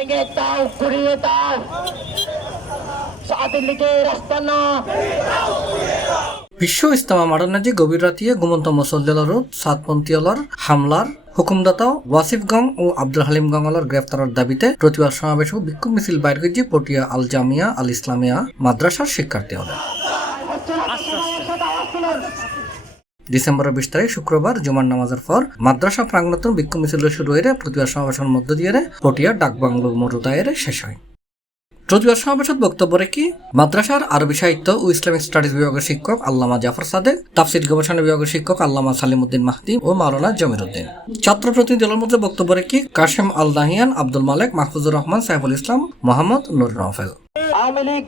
ভেঙে দাও, ঘুরিয়ে দাও, আওয়ামী লীগের আস্তানা। বিশ্ব ইজতেমা মাঠে গভীর রাতিয়ে ঘুমন্ত মুসল্লিদের সাতপন্থীয়লার হামলার হুকুমদাতা ওয়াসিফ গং ও আব্দুল হালিম গঙ্গলার গ্রেফতারের দাবিতে প্রতিবাদ সমাবেশ ও বিক্ষোভ মিছিল বাইর করেছে পটিয়া আল জামিয়া আল ইসলামিয়া মাদ্রাসার শিক্ষার্থী হলে। ডিসেম্বরের 20 তারিখ শুক্রবার জুমার নামাজের পর মাদ্রাসা প্রাঙ্গণত বিক্ষোভ মিছিল শুরু হয়ে প্রতিবাদ সমাবেশের মধ্য দিয়ে পটিয়া ডাকবাংলো মরুদায়ের শেষ হয়। প্রতিবাদ সমাবেশত বক্তব্য রেখে মাদ্রাসার আরবি সাহিত্য ও ইসলামিক স্টাডিজ বিভাগের শিক্ষক আল্লামা জাফর সাদেক, তাফসির গবেষণা বিভাগের শিক্ষক আল্লামা সালিমউদ্দিন মাহদি ও মাওলানা জমির উদ্দিন। ছাত্র প্রতিনিধি দলের মধ্যে বক্তব্য রেখে কাশেম আল দাহিয়ান, আব্দুল মালেক, মাহফুজুর রহমান, সাইফুল ইসলাম, মোহাম্মদ নুর নওফেল। আওয়ামী লীগ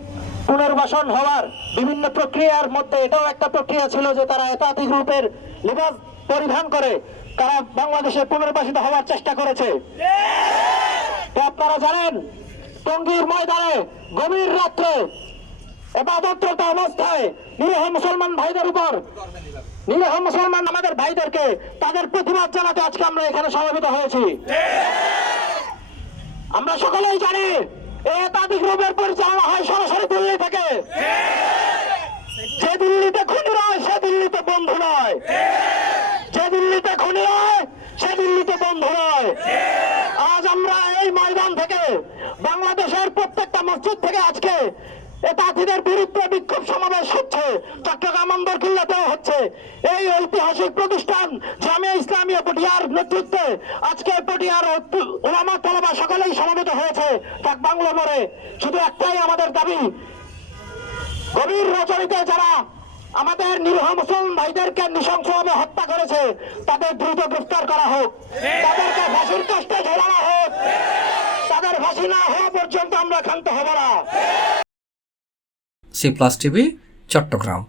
পুনর্বাসন হওয়ার বিভিন্ন প্রক্রিয়ার মধ্যে এটাও একটা প্রক্রিয়া ছিল যে তারা একাধিক রূপের লিবাস পরিধান করে তারা বাংলাদেশে পুনর্বাসিত হওয়ার চেষ্টা করেছে। আপনারা জানেন টঙ্গীর ময়দানে গভীর রাত্রে ইবাদতরত অবস্থায় নিরীহ মুসলমান ভাইদের উপর, নিরীহ মুসলমান আমাদের ভাইদেরকে তাদের প্রতিবাদ জানাতে আজকে আমরা এখানে সমবেত হয়েছি। আমরা সকলেই জানি একাধিক রূপের পরিচালনা হয় সরাসরি দিল্লি থেকে। যে দিল্লিতে খুনি নয় সে দিল্লিতে বন্ধু নয়, যে দিল্লিতে খুনি নয় সে দিল্লিতে বন্ধু নয়। আজ আমরা এই ময়দান থেকে বাংলাদেশের প্রত্যেকটা মসজিদ থেকে আজকে একাধিদের বিরুদ্ধে বিক্ষোভ সমাবেশ হচ্ছে, চট্টগ্রাম বন্দরকিল্লাতেও হচ্ছে। এই ঐতিহাসিক প্রতিষ্ঠান জামিয়া ইসলামিয়া পটিয়ার নেতৃত্বে আজকে পটিয়ার উলামা তলবা সকলেই সমবেত হয়েছে ডাকবাংলো মোড়ে। শুধু একটাই আমাদের দাবি, গভীর রজনীতে যারা আমাদের নিরীহ মুসলমান ভাইদেরকে নৃশংসভাবে হত্যা করেছে তাদের দ্রুত গ্রেফতার করা হোক, তাদেরকে ফাঁসির কাস্টে ঝোলানো হোক। তাদের ফাঁসি না হওয়া পর্যন্ত আমরা ক্ষান্ত হব না। C plus TV, Chittagong.